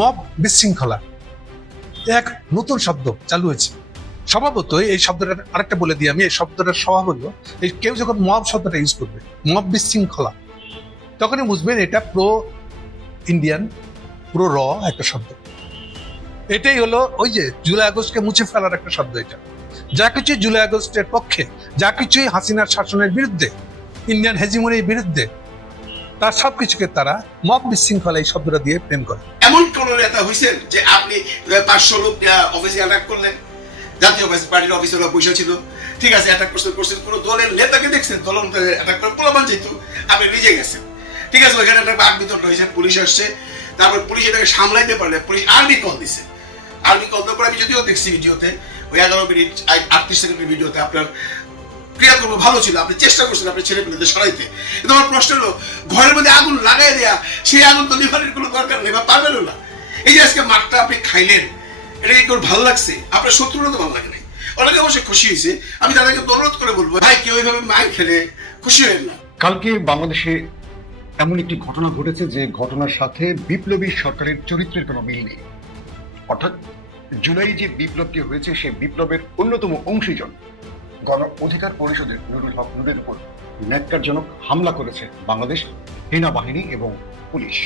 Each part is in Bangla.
মব বিশৃঙ্খলা এক নতুন শব্দ চালু হয়েছে। স্বভাবতই এই শব্দটা আরেকটা বলে দিই আমি, এই শব্দটার স্বভাব হলো এই কেউ যখন মব শব্দটা ইউজ করবে, মব বিশৃঙ্খলা, তখনই বুঝবেন এটা প্রো ইন্ডিয়ান, প্রো র একটা শব্দ। এটাই হলো ওই যে জুলাই আগস্টকে মুছে ফেলার একটা শব্দ। এটা যা কিছুই জুলাই আগস্টের পক্ষে, যা কিছুই হাসিনার শাসনের বিরুদ্ধে, ইন্ডিয়ান হেজিমনির বিরুদ্ধে, তার সবকিছুকে তারা মব বিশৃঙ্খলা এই শব্দটা দিয়ে প্রেম করে। এমন কোন নেতা হয়েছেন যে আপনি 500 লোক অফিসে অ্যাটাক করলেন, জাতীয় পার্টির অফিসাররা বসে ছিল, ঠিক আছে, অ্যাটাক করছেন, কোন দলের নেতাকে দেখছেন দলের মধ্যে অ্যাটাক করে পোলাপান যেহেতু আপনি নিজে গেছেন, ঠিক আছে, ওইখানে একটা বাঘ বিতরণ হয়েছে, পুলিশ আসছে, তারপর পুলিশ এটাকে সামলাইতে পারলে পুলিশ আর্মি কল দিছে। আর্মি কল দেওয়ার পর আমি যদিও দেখছি ভিডিওতে, ওই 11 মিনিট 38 সেকেন্ডের ভিডিওতে আপনার ক্রিয়াকর্ম ভালো ছিল, আপনি চেষ্টা করছেন আপনার ছেলে পেলেদের সরাইতে। কিন্তু আমার প্রশ্ন হলো, ঘরের মধ্যে আগুন লাগাই দেয়া, সেই আগুন তো নিভানোর কোনো দরকার নেই বা পারবেন না। এই যে আজকে মাঠটা আপনি খাইলেন, এটা কি করে ভালো লাগছে? আপনার শত্রুরা তো ভালো লাগে নাই, অনেকে অবশ্যই খুশি হয়েছে। আমি তাদেরকে অনুরোধ করে বলবো, ভাই কেউ এইভাবে মার খেলে খুশি হবেন না। কালকে বাংলাদেশে এমন একটি ঘটনা ঘটেছে যে ঘটনার সাথে বিপ্লবী সরকারের চরিত্রের কোনো মিল নেই। অর্থাৎ জুলাই যে বিপ্লবটি হয়েছে সেই বিপ্লবের অন্যতম অংশীজন গণ অধিকার পরিষদের নুরুল হক নুরের উপর ন্যাক্কারজনক হামলা করেছে বাংলাদেশ সেনাবাহিনী এবং পুলিশ।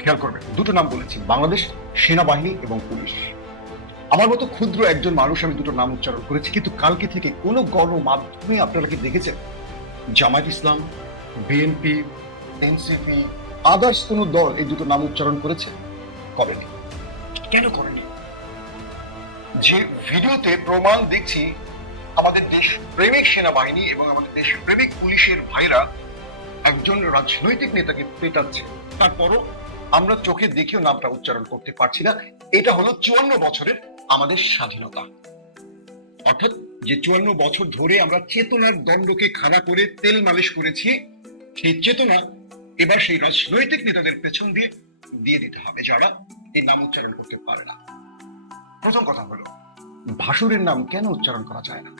খেয়াল করবেন, দুটো নাম বলেছি, বাংলাদেশ সেনাবাহিনী এবং পুলিশ। আমার মতো ক্ষুদ্র একজন মানুষ আমি দুটো নাম উচ্চারণ করেছি, কিন্তু কালকে থেকে কোনো গণমাধ্যমে আপনারা কি দেখেছেন জামায়াত ইসলাম, বিএনপি, এনসিপি, আদার্স কোন দল এই দুটো নাম উচ্চারণ করেছে? করেনি। কেন করেনি? যে ভিডিওতে প্রমাণ দেখছি আমাদের দেশ প্রেমিক সেনাবাহিনী এবং আমাদের দেশ প্রেমিক পুলিশের ভাইরা একজন রাজনৈতিক নেতাকে পেটাচ্ছে, তারপরও আমরা চোখে দেখেও নামটা উচ্চারণ করতে পারছি না। এটা হলো 54 বছরের আমাদের স্বাধীনতা। অর্থাৎ যে 54 বছর ধরে আমরা চেতনার দণ্ডকে খাড়া করে তেল মালিশ করেছি, সেই চেতনা এবার সেই রাজনৈতিক নেতাদের পেছন দিয়ে দিতে হবে যারা এই নাম উচ্চারণ করতে পারে না। প্রথম কথা হলো, ভাসুরের নাম কেন উচ্চারণ করা যায় না?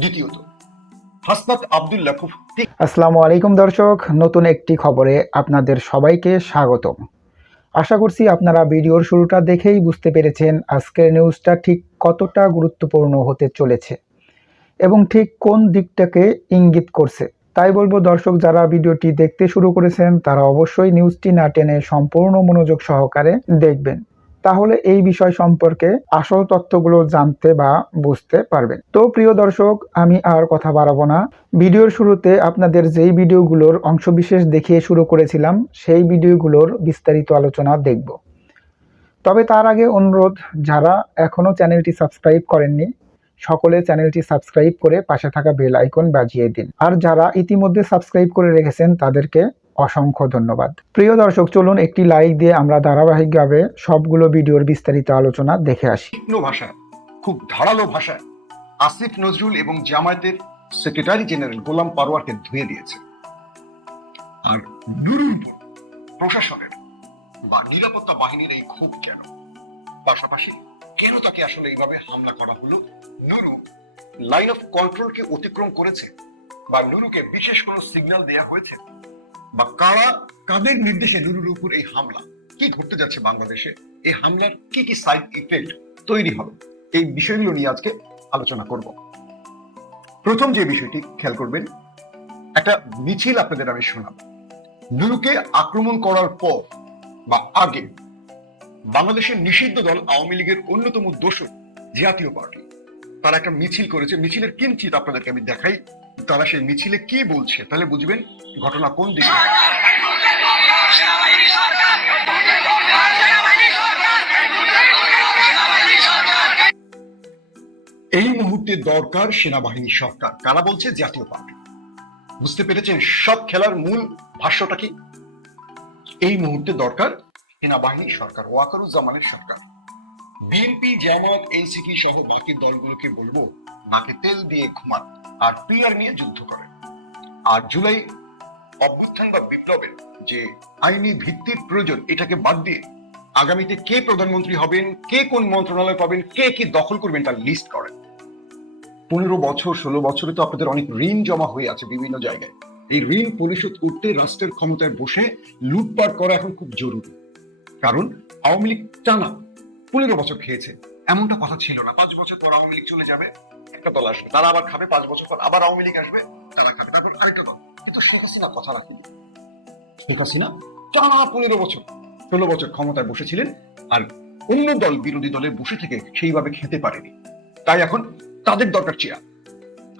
দ্বিতীয়ত, হাসনাত আব্দুল্লাহ খুব আসসালামু আলাইকুম দর্শক, নতুন একটি খবরে আপনাদের সবাইকে স্বাগতম। আশা করছি আপনারা ভিডিওর শুরুটা দেখেই বুঝতে পেরেছেন আজকের নিউজটা ঠিক কতটা গুরুত্বপূর্ণ হতে চলেছে এবং ঠিক কোন দিকটাকে ইঙ্গিত করছে। তাই বলবো দর্শক, যারা ভিডিওটি দেখতে শুরু করেছেন তারা অবশ্যই নিউজটি না টেনে সম্পূর্ণ মনোযোগ সহকারে দেখবেন, তাহলে এই বিষয় সম্পর্কে আসল তথ্যগুলো জানতে বা বুঝতে পারবেন। তো প্রিয় দর্শক, আমি আর কথা বাড়াবো না। ভিডিওর শুরুতে আপনাদের যেই ভিডিওগুলোর অংশবিশেষ দেখিয়ে শুরু করেছিলাম সেই ভিডিওগুলোর বিস্তারিত আলোচনা দেখব। তবে তার আগে অনুরোধ, যারা এখনো চ্যানেলটি সাবস্ক্রাইব করেননি সকলে চ্যানেলটি সাবস্ক্রাইব করে পাশে থাকা বেল আইকন বাজিয়ে দিন, আর যারা ইতিমধ্যে সাবস্ক্রাইব করে রেখেছেন তাদেরকে অসংখ্য ধন্যবাদ। প্রিয় দর্শক, চলুন একটি লাইক দিয়ে আমরা ধারাবাহিকভাবে সবগুলো ভিডিওর বিস্তারিত আলোচনা দেখে আসি। তীক্ষ্ণ ভাষায়, খুব ধারালো ভাষায় আসিফ নজরুল এবং জামায়াতের সেক্রেটারি জেনারেল গোলাম পারোয়ারকে ধুয়ে দিয়েছে। আর নুরুল উপর প্রশাসনের বা নিরাপত্তা বাহিনীর এই ক্ষোভ কেন? পাশাপাশি কেন তাকে আসলে এইভাবে হামলা করা হলো? নুরু লাইন অফ কন্ট্রোলকে অতিক্রম করেছে বা নুরুকে বিশেষ কোনো সিগন্যাল দেয়া হয়েছে, বা কাদের নির্দেশে নুরুর উপর এই হামলা? কি ঘটতে যাচ্ছে বাংলাদেশে? এই হামলার কি কি সাইড ইফেক্ট তৈরি হবে? এই বিষয়গুলো নিয়ে আজকে আলোচনা করব। প্রথম যে বিষয়টি খেয়াল করবেন, একটা মিছিল আপনাদের আমি শোনাবো। নুরুকে আক্রমণ করার পর বা আগে বাংলাদেশের নিষিদ্ধ দল আওয়ামী লীগের অন্যতম দোসর জাতীয় পার্টি তারা একটা মিছিল করেছে। মিছিলের কিঞ্চিত আপনাদেরকে আমি দেখাই, তারা সেই মিছিলে কি বলছে, তাহলে বুঝবেন ঘটনা কোন দিকে। এই মুহূর্তে দরকার সেনাবাহিনী সরকার। কারা বলছে? জাতীয় পার্টি। বুঝতে পেরেছেন সব খেলার মূল ভাষ্যটা কি? এই মুহূর্তে দরকার সেনাবাহিনী সরকার, ওয়াকারুজ্জামানের সরকার। বিএনপি, জামায়াত, এনসিপি সহ বাকি দলগুলোকে বলবো নাকে তেল দিয়ে ঘুমান আর পিআর নিয়ে যুদ্ধ করেন। আর জুলাই অভ্যুত্থান বা বিপ্লবের যে আইনি ভিত্তির প্রয়োজন, এটাকে বাদ দিয়ে আগামীতে কে প্রধানমন্ত্রী হবেন, কে কোন মন্ত্রণালয় পাবেন, কে কি দখল করবেন তার লিস্ট করেন। 15 বছর 16 বছরে তো আপনাদের অনেক ঋণ জমা হয়ে আছে বিভিন্ন জায়গায়। এই ঋণ পরিশোধ করতে রাষ্ট্রের ক্ষমতায় বসে লুটপাট করা এখন খুব জরুরি। কারণ আওয়ামী লীগ টানা 15 বছর খেয়েছে, এমনটা কথা ছিল না। 5 বছর পর আওয়ামী লীগ চলে যাবে, একটা দল আসবে, তারা আবার খাবে, 5 বছর পর আবার আওয়ামী লীগ আসবে, তারা খাবে, তারপর আরেকটা দল। কিন্তু শেখ হাসিনা কথা রাখেন। শেখ হাসিনা টানা 15 বছর 16 বছর ক্ষমতায় বসেছিলেন, আর অন্য দল বিরোধী দলের বসে থেকে সেইভাবে খেতে পারেনি। তাই এখন তাদের দরকার চেয়ার।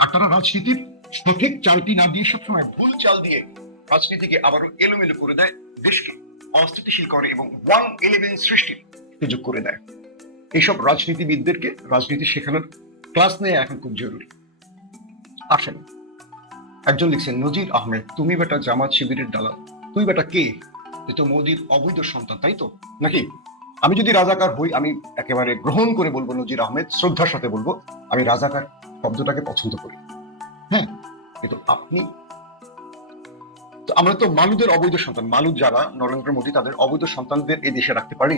আর তারা রাজনীতির সঠিক চালটি না দিয়ে সবসময় ভুল চাল দিয়ে রাজনীতিকে আবারও এলোমেলো করে দেয়, দেশকে অস্থিতিশীল করে এবং 111 সৃষ্টির সুযোগ করে দেয়। এইসব রাজনীতিবিদদেরকে রাজনীতি শেখানোর ক্লাস নেওয়া এখন খুব জরুরি। আসেন, একজন লিখছেন, নজির আহমেদ, তুমি বেটা জামাত শিবিরের দালাল, তুই বেটা কে? তুই তো মোদির অবৈধ সন্তান, তাই তো নাকি? আমি যদি রাজাকার হই, আমি একেবারে গ্রহণ করে বলবো, নজির আহমেদ, শ্রদ্ধার সাথে বলবো, আমি রাজাকার শব্দটাকে পছন্দ করি। হ্যাঁ, কিন্তু আপনি তো, আমরা তো মালুদের অবৈধ সন্তান। মালুদ যারা, নরেন্দ্র মোদী, তাদের অবৈধ সন্তানদের এই দেশে রাখতে পারি?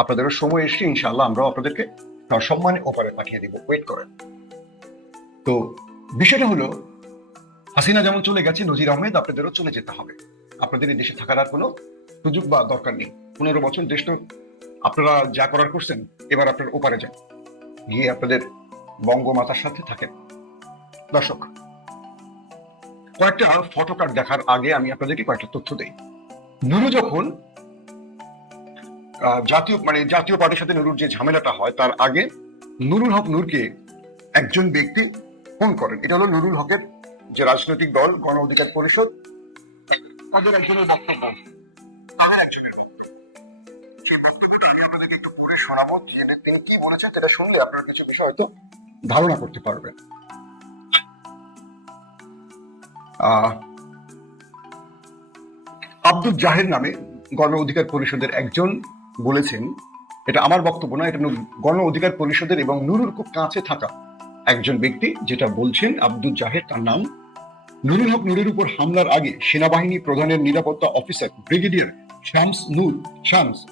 আপনাদেরও সময় এসে ইনশাআল্লাহ আমরাও আপনাদেরকে সম্মানে ওপারে পাঠিয়ে দিব, ওয়েট করেন। তো বিষয়টা হলো, হাসিনা যেমন চলে গেছে, নজির আহমেদ, আপনাদেরও চলে যেতে হবে। আপনাদের এই দেশে থাকার আর কোনো সুযোগ বা দরকার নেই। 15 বছর দেশটা আপনারা যা করার করছেন, এবার আপনার ওপারে যান, গিয়ে আপনাদের বঙ্গমাতার সাথে থাকেন। দর্শক, কয়েকটা ফটো কার্ড দেখার আগে আমি আপনাদেরকে কয়েকটা তথ্য দেই। নুরু যখন জাতীয় পার্টির সাথে নুরুর যে ঝামেলাটা হয়, তার আগে নুরুল হক নূরকে একজন ব্যক্তি ফোন করেন। এটা হলো নুরুল হকের যে রাজনৈতিক দল গণ অধিকার পরিষদ, তাদের একজনের বক্তব্য, তাদের একজনের বক্তব্য। সেই বক্তব্যটা আমি আপনাদেরকে একটু পড়ে শোনাবো, তিনি কি বলেছেন। এটা শুনলে আপনারা কিছু বিষয় হয়তো ধারণা করতে পারবেন। আব্দুল জাহের নামে গণ অধিকার পরিষদের একজন বলেছেন, এটা আমার বক্তব্য না, এটা গণ অধিকার পরিষদের এবং নুরুর খুব কাছে থাকা একজন ব্যক্তি যেটা বলছেন, আব্দুল জাহের তার নাম। নুরুল হক নূরের উপর হামলার আগে সেনাবাহিনী প্রধানের নিরাপত্তা অফিসার ব্রিগেডিয়ার শামস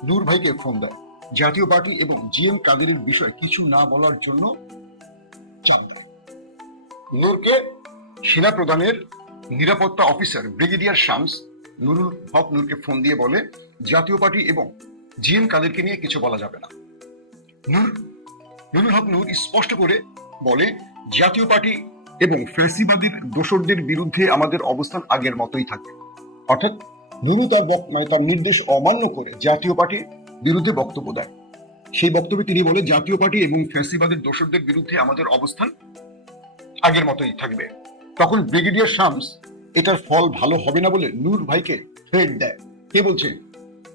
নূর ভাইকে ফোন দেয়, জাতীয় পার্টি এবং জিএম কাদেরের বিষয়ে কিছু না বলার জন্য চাপ দেয়। নূরকে সেনা প্রধানের নিরাপত্তা অফিসার ব্রিগেডিয়ার শামস নুরুল হক নূরকে ফোন দিয়ে বলে, জাতীয় পার্টি এবং জিএম কাদেরকে নিয়ে কিছু বলা যাবে না। নুরুল হক নূর স্পষ্ট করে বলে, জাতীয় পার্টি এবং ফ্যাসিবাদের দোসরদের বিরুদ্ধে আমাদের অবস্থান আগের মতোই থাকবে। অর্থাৎ নুরু তার নির্দেশ অমান্য করে জাতীয় পার্টির বিরুদ্ধে বক্তব্য দেয়। সেই বক্তব্যে তিনি বলে, জাতীয় পার্টি এবং ফ্যাসিবাদের দোসরদের বিরুদ্ধে আমাদের অবস্থান আগের মতোই থাকবে। তখন ব্রিগেডিয়ার শামস এটার ফল ভালো হবে না বলে নূর ভাইকে থ্রেট দেয়। কে বলছে?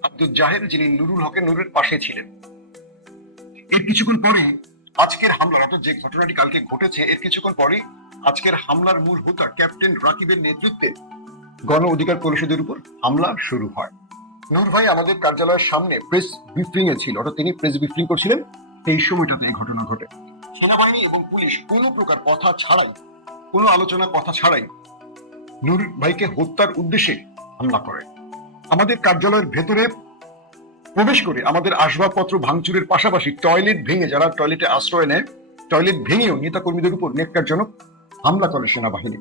আব্দুল জাহের, যিনি নুরুল হকের নূরের পাশে ছিলেন। এর কিছুক্ষণ পরে আজকের হামলার, অর্থাৎ যে ঘটনাটি কালকে ঘটেছে, এর কিছুক্ষণ পরে আজকের হামলার মূল হোতা ক্যাপ্টেন রাকিবের নেতৃত্বে গণ অধিকার পরিষদের উপর হামলা শুরু হয়। নূর ভাই আমাদের কার্যালয়ের সামনে প্রেস ব্রিফিং এ ছিল, অর্থাৎ তিনি প্রেস ব্রিফিং করছিলেন, এই সময়টাতে এই ঘটনা ঘটে। সেনাবাহিনী এবং পুলিশ কোনো প্রকার কথা ছাড়াই, কোনো আলোচনা কথা ছাড়াই নূর ভাইকে হত্যার উদ্দেশ্যে হামলা করে। আমাদের কার্যালয়ের ভেতরে প্রবেশ করে আমাদের আসবাবপত্র ভাঙচুরের পাশাপাশি টয়লেট ভেঙে, যারা টয়লেটে আশ্রয় নেয়, টয়লেট ভেঙেও নেতাকর্মীদের উপর নেককারজনক হামলা করে সেনাবাহিনী।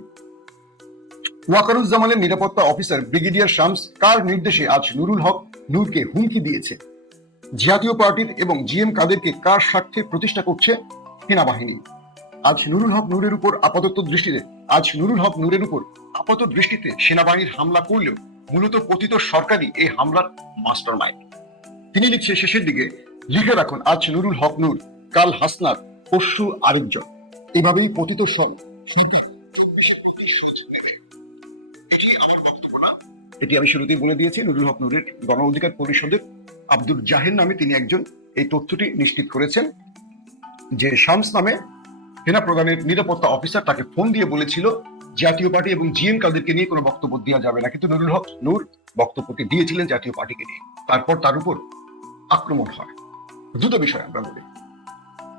ওয়াকারুজ্জামানের নিরাপত্তা অফিসার ব্রিগেডিয়ার শামস কার নির্দেশে আজ নুরুল হক নূরকে হুমকি দিয়েছে? জাতীয় পার্টির এবং জিএম কাদেরকে কার স্বার্থে প্রতিষ্ঠা করছে সেনাবাহিনী? আজ নুরুল হক নূরের উপর আপাত দৃষ্টিতে সেনাবাহিনীর হামলা করলেও মূলত পতিত সরকারই এই হামলার মাস্টার মাইন্ড। তিনি লিখছে শেষের দিকে, লিখে রাখুন, আজ নুরুল হক নূর, কাল হাসনাত, পরশু আরেকজন। এভাবেই পতিত সরকার 24-এর প্রতিশোধ নেবে। এটি আমার বক্তব্য না, এটি আমি শুরুতেই বলে দিয়েছি। নুরুল হক নূরের গণ অধিকার পরিষদের আব্দুল জাহের নামে তিনি একজন এই তথ্যটি নিশ্চিত করেছেন যে শামস নামে সেনা প্রধানের নিরাপত্তা অফিসার তাকে ফোন দিয়ে বলেছিল, জাতীয় পার্টি এবং জিএম কাদেরকে নিয়ে কোনো বক্তব্য দেওয়া যাবে না। কিন্তু নুরুল হক নূর বক্তব্যটি দিয়েছিলেন জাতীয় পার্টিকে নিয়ে। তারপর তার উপর আক্রমণ হয়। দুটো বিষয় আমরা বলি।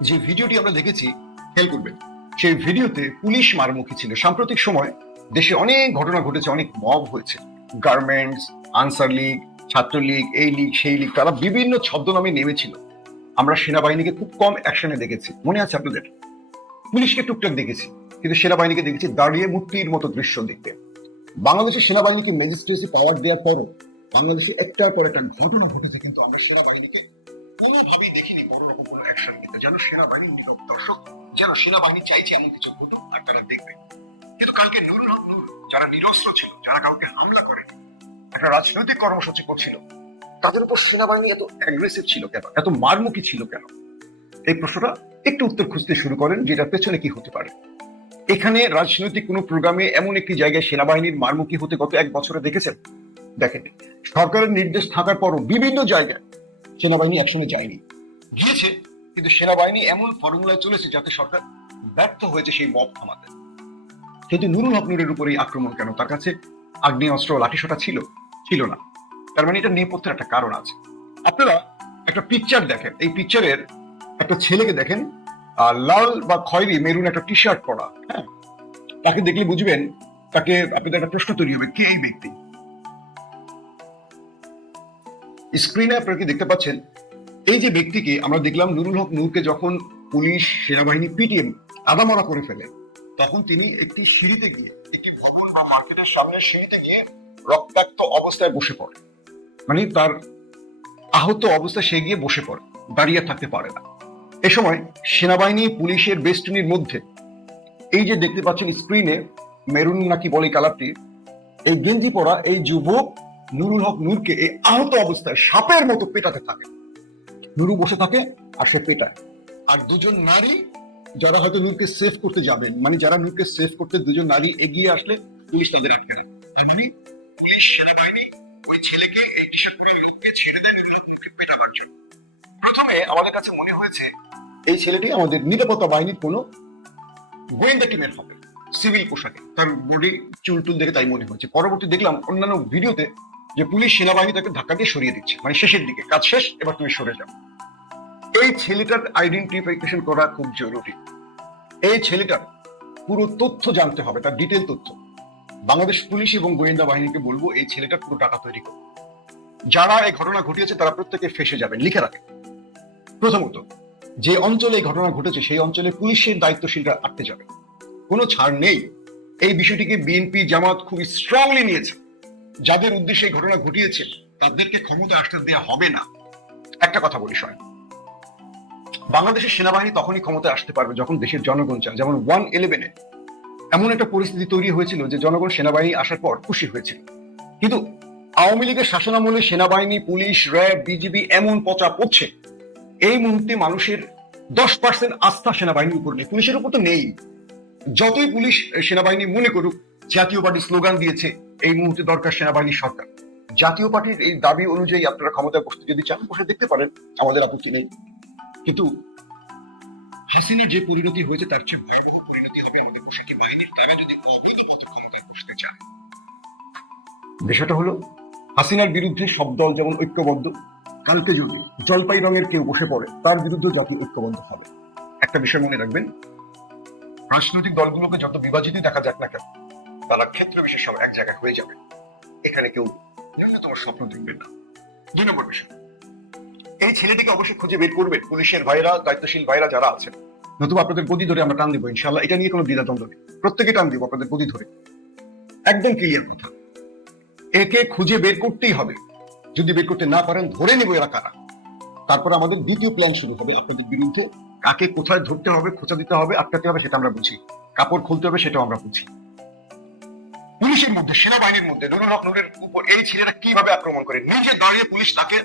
যে ভিডিওটি আমরা দেখেছি, খেয়াল করবেন, সেই ভিডিওতে পুলিশ মারমুখী ছিল। সাম্প্রতিক সময় দেশে অনেক ঘটনা ঘটেছে, অনেক মব হয়েছে। গার্মেন্টস, আনসার লীগ, ছাত্রলীগ, এই লীগ সেই লীগ, তারা বিভিন্ন ছদ্মনামে নেমেছিল। আমরা সেনাবাহিনীকে খুব কম অ্যাকশনে দেখেছি, মনে আছে আপনাদের? পুলিশকে টুকটাক দেখেছি, কিন্তু সেনাবাহিনীকে দেখেছি দাঁড়িয়ে মূর্তির মতো দৃশ্য দেখতে। বাংলাদেশের সেনাবাহিনীকে ম্যাজিস্ট্রেসি পাওয়ার দেওয়ার পরও বাংলাদেশে একটার পর একটা ঘটনা ঘটেছে, কিন্তু আমরা সেনাবাহিনীকে কোনোভাবেই দেখিনি বড় রকম কোনো অ্যাকশন নিতে। যেন সেনাবাহিনী নীরব দর্শক, যেন সেনাবাহিনী চাইছে এমন কিছু ঘটুক আর তারা দেখবে। কিন্তু কালকে নুরুল হক নূর, যারা নিরস্ত্র ছিল, যারা কাউকে হামলা করেনি, একটা রাজনৈতিক কর্মসূচি করছিল, তাদের উপর সেনাবাহিনী এত অ্যাগ্রেসিভ ছিল কেন, এত মারমুখী ছিল কেন? এই প্রশ্নটা একটু উত্তর খুঁজতে শুরু করেন, যেটার পেছনে কি হতে পারে। এখানে রাজনৈতিক কোনো প্রোগ্রামে এমন একটি জায়গায় সেনাবাহিনীর মারমুখী হতে গত 1 বছরে দেখেছেন? দেখেন, সরকারের নির্দেশ থাকার পরও বিভিন্ন জায়গায় সেনাবাহিনী একসঙ্গে যায়নি, গিয়েছে, কিন্তু সেনাবাহিনী এমন ফর্মুলায় চলেছে যাতে সরকার ব্যর্থ হয়েছে সেই মব থামাতে। কিন্তু নুরুল হক নূরের উপর এই আক্রমণ কেন? তার কাছে আগ্নেয়াস্ত্র লাঠিসোঁটা ছিল না। তার মানে এটা নেপথ্যের একটা কারণ আছে। আপনারা একটা পিকচার দেখেন, এই পিকচারের একটা ছেলেকে দেখেন, লাল বা খয়েরি মেরুন একটা টি শার্ট পরা, হ্যাঁ, তাকে দেখলে বুঝবেন, তাকে আপনাদের একটা প্রশ্ন তৈরি হবে, কে এই ব্যক্তি? স্ক্রিনে আপনারা কি দেখতে পাচ্ছেন? এই যে ব্যক্তিকে আমরা দেখলাম, নুরুল হক নূরকে যখন পুলিশ সেনাবাহিনী পিটিএম আদামরা করে ফেলে, তখন তিনি একটি সিঁড়িতে গিয়ে, একটি ভবন বা মার্কেটের সামনের সিঁড়িতে গিয়ে রক্তাক্ত অবস্থায় বসে পড়ে। মানে তার আহত অবস্থায় সে গিয়ে বসে পড়ে, দাঁড়িয়ে থাকতে পারে না। এ সময় সেনাবাহিনী পুলিশের বেষ্টনীর মধ্যে এই যে দেখতে পাচ্ছেন স্ক্রিনে, মেরুন নাকি বলে কালারটি, এই গেঞ্জি পরা এই যুবক নুরুল হক নূরকে এই আহত অবস্থায় সাপের মতো পেটাতে থাকে। নুরু বসে থাকে আর সে পেটায়। আর দুজন নারী যারা হয়তো নূরকে সেভ করতে যাবেন, মানে যারা নূরকে সেভ করতে দুজন নারী এগিয়ে আসলে পুলিশ তাদের আটকে নেয়। তার মানে পুলিশ সেনাবাহিনী ওই ছেলেকে, এই টি শার্ট পরা লোককে ছেড়ে দেয় নুরুল হক নূরকে পেটাবার জন্য। প্রথমে আমাদের কাছে মনে হয়েছে এই ছেলেটি আমাদের নিরাপত্তা বাহিনীর কোনো গোয়েন্দা টিমের হবে, সিভিল পোশাকে, তার বডি চুল টুল দেখে তাই মনে হয়েছে। পরবর্তী দেখলাম অন্যান্য ভিডিওতে যে পুলিশ সেনাবাহিনী তাকে ধাক্কা দিয়ে সরিয়ে দিচ্ছে, মানে শেষের দিকে, কাজ শেষ, এবার তুমি সরে যাও। এই ছেলেটার আইডেন্টিফিকেশন করা খুব জরুরি। এই ছেলেটার পুরো তথ্য জানতে হবে, তার ডিটেল তথ্য। বাংলাদেশ পুলিশ এবং গোয়েন্দা বাহিনীকে বলবো এই ছেলেটার পুরো ডাটা তৈরি করো। যারা এই ঘটনা ঘটিয়েছে তারা প্রত্যেকে ফেসে যাবেন, লিখে রাখেন। প্রথমত, যে অঞ্চলে এই ঘটনা ঘটেছে সেই অঞ্চলে পুলিশের দায়িত্বশীলরা আটকে যাবে, কোনো ছাড় নেই। এই বিষয়টিকে বিএনপি জামাত খুব স্ট্রংলি নিয়েছে। যাদের উদ্দেশ্যে এই ঘটনা ঘটিয়েছে তাদেরকে ক্ষমতা আসতে দেওয়া হবে না। একটা কথা বলি শোনেন, বাংলাদেশের সেনাবাহিনী তখনই ক্ষমতায় আসতে পারবে যখন দেশের জনগণ চায়। যেমন 1/11-এ এমন একটা পরিস্থিতি তৈরি হয়েছিল যে জনগণ সেনাবাহিনী আসার পর খুশি হয়েছিল। কিন্তু আওয়ামী লীগের শাসনামলে সেনাবাহিনী, পুলিশ, র্যাব, বিজিবি এমন পচা পড়ছে, এই মুহূর্তে মানুষের 10% আস্থা সেনাবাহিনীর উপর নেই, পুলিশের উপর তো নেই। যতই পুলিশ সেনাবাহিনী মনে করুক জাতীয় পার্টি স্লোগান দিয়েছে এই মুহূর্তে দরকার সেনাবাহিনীর সরকার, জাতীয় পার্টির এই দাবি অনুযায়ী আপনারা ক্ষমতায় বসতে যদি চান বসে দেখতে পারেন, আমাদের আপত্তি নেই। কিন্তু হাসিনার যে পরিণতি হয়েছে তার চেয়ে ভয়াবহ পরিণতি হবে আমাদের পোশাকি বাহিনীর, তারা যদি অবৈধ পথে ক্ষমতায় বসতে চায়। বিষয়টা হলো, হাসিনার বিরুদ্ধে সব দল যেমন ঐক্যবদ্ধ, কালকে যদি জলপাই রঙের কেউ বসে পড়ে তার বিরুদ্ধে জাতীয় ঐক্যবদ্ধ হবে। একটা বিষয় মনে রাখবেন, রাজনৈতিক দলগুলোকে যত বিভাজিত দেখা যাক না কেন, তারা ক্ষেত্র বিশেষ সব এক জায়গায় হয়ে যাবে। এখানে কেউ তোমার স্বপ্ন দেখবেন না। 2 নম্বর বিষয়, এই ছেলেটিকে অবশ্যই খুঁজে বের করবেন পুলিশের ভাইরা, দায়িত্বশীল ভাইরা যারা আছেন, নতুবা আপনাদের গদি ধরে আমরা টান দিব ইনশাল্লাহ। এটা নিয়ে কোনো দ্বিধাদ্বন্দ্ব নেই, প্রত্যেকে টান দিব আপনাদের গদি ধরে, একদম ক্লিয়ার কথা। একে খুঁজে বের করতেই হবে। যদি বের করতে না পারেন ধরে নেব এরা কারা। তারপর আমাদের দ্বিতীয় প্ল্যান শুরু হবে আপনাদের বিরুদ্ধে। কাকে কোথায় ধরতে হবে, খোঁচা দিতে হবে, আটকাতে হবে সেটা আমরা বুঝি, কাপড় খুলতে হবে সেটাও আমরা বুঝি। পুলিশের মধ্যে, সেনাবাহিনীর মধ্যে নুরুল হক নূরের উপর এই ছেলেরা কিভাবে আক্রমণ করে, নিজে দাঁড়িয়ে পুলিশ তাকে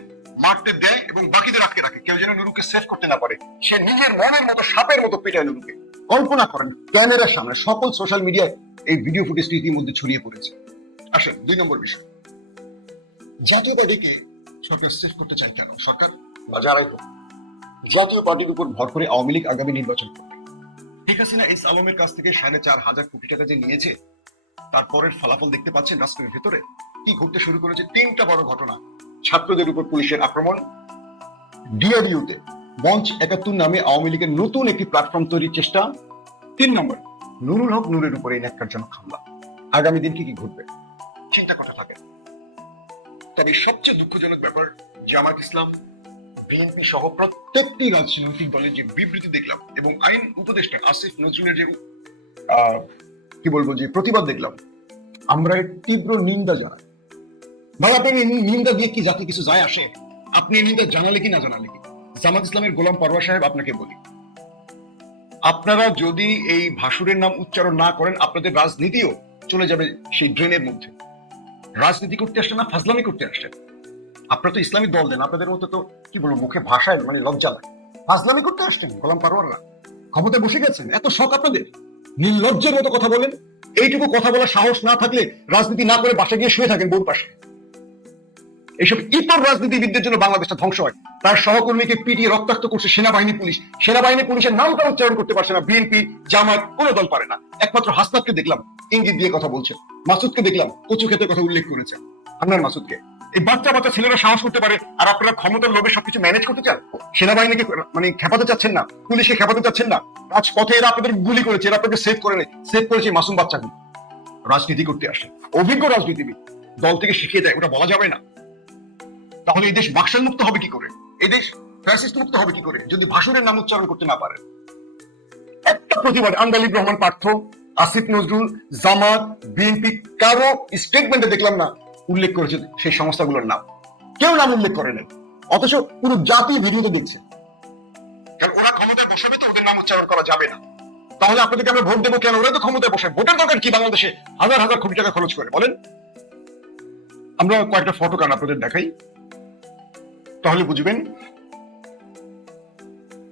মারতে দেয় এবং বাকিদের আটকে রাখে, কেউ যেন নুরুকে সেভ করতে না পারে। সে নিজের মনের মতো সাপের মতো পেটায় নুরুকে। কল্পনা করেন, ক্যামেরার সামনে, সকল সোশ্যাল মিডিয়ায় এই ভিডিও ফুটেজটি ইতিমধ্যে ছড়িয়ে পড়েছে। আসেন 2 নম্বর বিষয়, জাতীয় পার্টিকে সরকার সেভ করতে চায় কেন? সরকার বা যারাই হোক, জাতীয় পার্টির উপর ভর করে আওয়ামী লীগ আগামী নির্বাচন করবে। শেখ হাসিনা এস আলমের কাছ থেকে 4,500 কোটি টাকা যে নিয়েছে, তারপরের ফলাফল দেখতে পাচ্ছেন রাষ্ট্রের ভেতরে কি ঘটতে শুরু করেছে। 3টা বড় ঘটনা, ছাত্রদের উপর পুলিশের আক্রমণ, ডিআরইউতে মঞ্চ 71 নামে আওয়ামী লীগের নতুন একটি প্ল্যাটফর্ম তৈরির চেষ্টা, 3 নম্বর নুরুল হক নূরের উপরে এই ন্যাক্কারজনক হামলা। আগামী দিন কি ঘটবে চিন্তা করতে থাকে। তবে সবচেয়ে দুঃখজনক ব্যাপার, জামাত ইসলাম, বিএনপি সহ প্রত্যেকটি রাজনৈতিক দলের যে বিবৃতি দেখলাম এবং আইন উপদেষ্টা আসিফ নজরুলের যে কি বলবো যে প্রতিবাদ দেখলাম, আমরা এর তীব্র নিন্দা জানাই। ভাই আপনি নিন্দা দিয়ে কি জাতি কিছু যায় আসে? আপনি নিন্দা জানালে কি না জানালে কি? জামাত ইসলামের গোলাম পরোয়ার সাহেব, আপনাকে বলি, আপনারা যদি এই ভাসুরের নাম উচ্চারণ না করেন, আপনাদের রাজনীতিও চলে যাবে সেই ড্রেনের মধ্যে। রাজনীতি করতে আসছেন না ফাজলামি করতে আসছেন? আপনারা তো ইসলামিক দল দেন, আপনাদের মতো তো কি বলবো মুখে ভাষায় মানে লজ্জা লাগে। ফাজলামি করতে আসছেন গোলাম পরোয়াররা, ক্ষমতায় বসে গেছেন, এত শখ আপনাদের, নির্লজ্জের মতো কথা বলেন। এইটুকু কথা বলার সাহস না থাকলে রাজনীতি না করে বাসা গিয়ে শুয়ে থাকেন বউর পাশে। এইসব ইতর রাজনীতিবিদদের জন্য বাংলাদেশটা ধ্বংস হয়। তার সহকর্মীকে পিটিয়ে রক্তাক্ত করছে সেনাবাহিনী পুলিশ। সেনাবাহিনী পুলিশের নামটা উচ্চারণ করতে পারছে না বিএনপি, জামাত, কোনো দল পারে না। একমাত্র হাসনাতকে দেখলাম ইঙ্গিত দিয়ে কথা বলছে, মাসুদকে দেখলাম কচু ক্ষেতের কথা উল্লেখ করেছে, আন্নার মাসুদকে। এই বাচ্চা বাচ্চা ছেলেরা সাহস করতে পারে, আর আপনারা ক্ষমতার লোভে সবকিছু ম্যানেজ করতে চান। সেনাবাহিনীকে মানে খেপাতে চাচ্ছেন না, পুলিশকে খেপাতে চাচ্ছেন না। রাজপথে এরা আপনাদের গুলি করেছে, এরা আপনাদের সেভ করে নেই, সেভ করেছে মাসুম বাচ্চাগুলো। রাজনীতি করতে আসে অভিজ্ঞ রাজনীতিবিদ, দল থেকে শিখিয়ে দেয়, ওটা বলা যাবে না। তাহলে এই দেশ বাকশাল মুক্ত হবে কি করে, এই দেশ ফ্যাসিস্ট মুক্ত হবে কি করে যদি ভাসুরের নাম উচ্চারণ করতে না পারে? একটা প্রতিবাদ আন্দালিব রহমান পার্থ, আসিফ নজরুল, জামাত, বিএনপি কারো স্টেটমেন্টে দেখলাম না উল্লেখ করেছে সেই সংস্থাগুলোর নাম। কেউ নাম উল্লেখ করে নাই, অথচ পুরো জাতি ভিডিওতে দেখছে। কারণ ওরা ক্ষমতায় বসাবে তো ওদের নাম উচ্চারণ করা যাবে না। তাহলে আপনাদেরকে আমরা ভোট দেবো কেন? ওরা তো ক্ষমতায় বসে, ভোটের দরকার কি বাংলাদেশে হাজার হাজার কোটি টাকা খরচ করে? বলেন। আমরা কয়েকটা ফটো কার্ড আপনাদের দেখাই, তাহলে বুঝবেন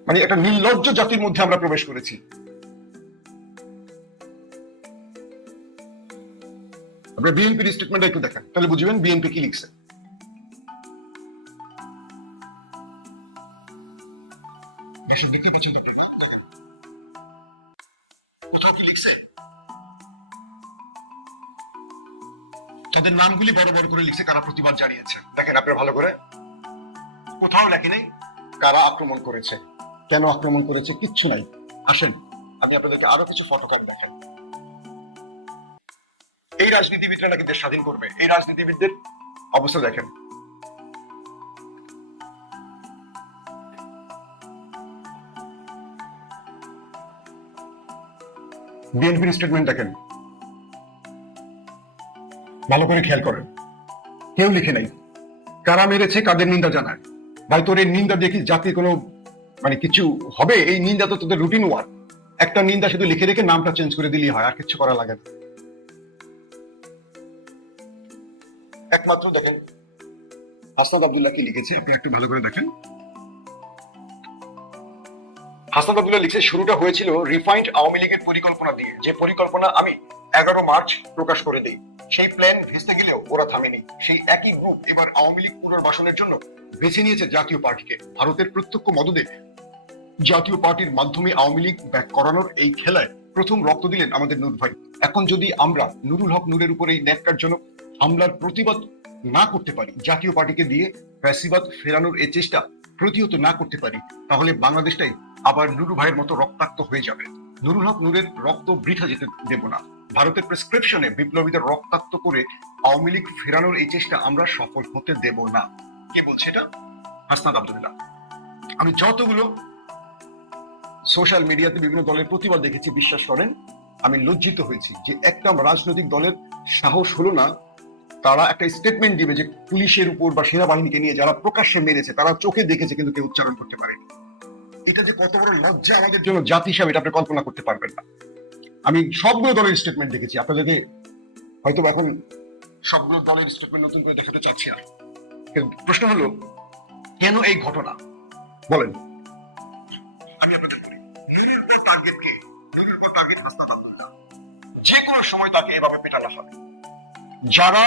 মানে একটা নির্লজ্জ জাতির মধ্যে আমরা প্রবেশ করেছি। আমরা বিএনপির স্টেটমেন্ট একটু দেখেন, তাহলে বুঝবেন বিএনপি কি লিখছে। দেশের দিকে কিছু দেখেন, কোথাও কি লিখছে? তাদের নামগুলি বড় বড় করে লিখছে কারা প্রতিবাদ জানিয়েছে। দেখেন আপনারা ভালো করে, কোথাও লেখে নেই কারা আক্রমণ করেছে, কেন আক্রমণ করেছে, কিচ্ছু নাই। আসেন আমি আপনাদেরকে আরো কিছু ফটো কার্ড দেখাই। এই রাজনীতিবিদরা নাকি দেশ স্বাধীন করবে, এই রাজনীতিবিদদের অবস্থা দেখেন। বিএনপির স্টেটমেন্ট দেখেন, ভালো করে খেয়াল করেন, কেউ লিখে নাই কারা মেরেছে, কাদের নিন্দা জানায়। ভাই তোর এই নিন্দা দেখি জাতির কোনো মানে কিছু হবে? এই নিন্দা তো তোদের রুটিন ওয়ার্ক। একটা নিন্দা শুধু লিখে রেখে নামটা চেঞ্জ করে দিলেই হয়, আর কিছু করা লাগে না। একমাত্র দেখেন হাসনাত আব্দুল্লাহ কি লিখেছে, আপনি একটু ভালো করে দেখেন। হাসনাত আব্দুল্লাহ লিখছে, শুরুটা হয়েছিল রিফাইন্ড আওয়ামী লীগের পরিকল্পনা দিয়ে, যে পরিকল্পনা আমি 11 মার্চ প্রকাশ করে দিই। সেই প্ল্যান ভেস্তে গেলেও ওরা থামেনি। সেই একই গ্রুপ এবার আওয়ামী লীগ পুনর্বাসনের জন্য বেছে নিয়েছে জাতীয় পার্টিকে। ভারতের প্রত্যক্ষ মদদে জাতীয় পার্টির মাধ্যমে আওয়ামী লীগ ব্যাক করানোর এই খেলায় প্রথম রক্ত দিলেন আমাদের নূর ভাই। এখন যদি আমরা নুরুল হক নূরের উপর এই ন্যাক্কারজনক হামলার প্রতিবাদ না করতে পারি, জাতীয় পার্টিকে দিয়ে ফ্যাসিবাদ ফেরানোর এই চেষ্টা প্রতিহত না করতে পারি, তাহলে বাংলাদেশটাই আবার নুরু ভাইয়ের মতো রক্তাক্ত হয়ে যাবে। নুরুল হক নূরের রক্ত বৃথা যেতে দেব না। ভারতের প্রেসক্রিপশনে বিপ্লবীদের রক্তাক্ত করে আওয়ামী লীগ ফেরানোর এই চেষ্টা আমরা সফল হতে দেব না। কে বলছে এটা? হাসনাত আব্দুল্লাহ। আমি যতগুলো সোশ্যাল মিডিয়াতে বিভিন্ন দলের প্রতিবাদ দেখেছি, বিশ্বাস করেন আমি লজ্জিত হয়েছি যে একটা রাজনৈতিক দলের সাহস হলো না তারা একটা স্টেটমেন্ট দিবে যে পুলিশের উপর বা সেনাবাহিনীকে নিয়ে যারা প্রকাশ্যে মেরেছে তারা চোখে দেখেছে কিন্তু কেউ উচ্চারণ করতে পারেনি। এটা যে কত বড় লজ্জা আমাদের জন্য জাতি হিসাবে, এটা আপনি কল্পনা করতে পারবেন না। আমি সবগুলো দলের স্টেটমেন্ট দেখেছি, আপনাদেরকে হয়তো এখন সবগুলো দলের স্টেটমেন্ট নতুন করে দেখাতে চাচ্ছি না। প্রশ্ন হলো কেন এই ঘটনা বলেন? আমি আপনাদের বলি, নুরুল পর টার্গেট কে? নুরুল পর টার্গেট হাসনাত আব্দুল্লাহ। যে কোনো সময় তাকে এভাবে পেটানো হবে। যারা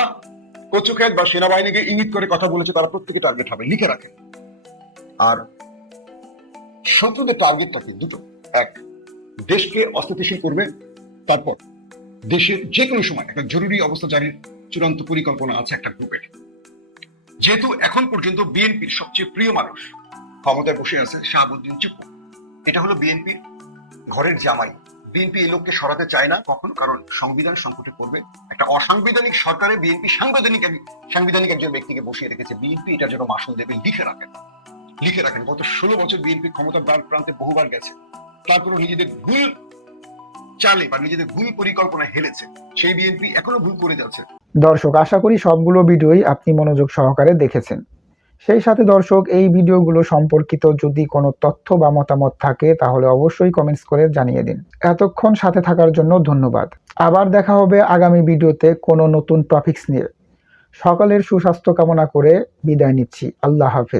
কচুক্ষেত বা সেনাবাহিনীকে ইঙ্গিত করে কথা বলেছে তারা প্রত্যেকে টার্গেট হবে, লিখে রাখে। আর শত্রুদের টার্গেট থাকে দুটো, এক দেশকে অস্থিতিশীল করবে, তারপর দেশের যে কোনো সময় একটা জরুরি অবস্থা জারির চূড়ান্ত পরিকল্পনা আছে একটা গ্রুপের। যেহেতু এখন পর্যন্ত বিএনপির সবচেয়ে প্রিয় মানুষ ক্ষমতায় বসে আছে শাহাবুদ্দিন চিপ্পু, এটা হলো বিএনপির ঘরের জামাই। বিএনপি এই লোককে সরাতে চায় না কখনো, কারণ সংবিধান সংকটে পড়বে। একটা অসাংবিধানিক সরকারে বিএনপি সাংবিধানিক একজন ব্যক্তিকে বসিয়ে রেখেছে। বিএনপি এটার জন্য মাসুল দেবে, লিখে রাখেন। গত 16 বছর বিএনপি ক্ষমতার দ্বার প্রান্তে বহুবার গেছে, তারপরও নিজেদের ভুল চালে বা নিজেদের ভুল পরিকল্পনা হেরেছে। সেই বিএনপি এখনো ভুল করে যাচ্ছে। দর্শক, আশা করি সবগুলো ভিডিওই আপনি মনোযোগ সহকারে দেখেছেন। সেই সাথে দর্শক, এই ভিডিওগুলো সম্পর্কিত যদি কোনো তথ্য বা মতামত থাকে তাহলে অবশ্যই কমেন্টস করে জানিয়ে দিন। এতক্ষণ সাথে থাকার জন্য ধন্যবাদ। আবার দেখা হবে আগামী ভিডিওতে কোনো নতুন টপিকস নিয়ে। সকলের সুস্বাস্থ্য কামনা করে বিদায় নিচ্ছি। আল্লাহ হাফেজ।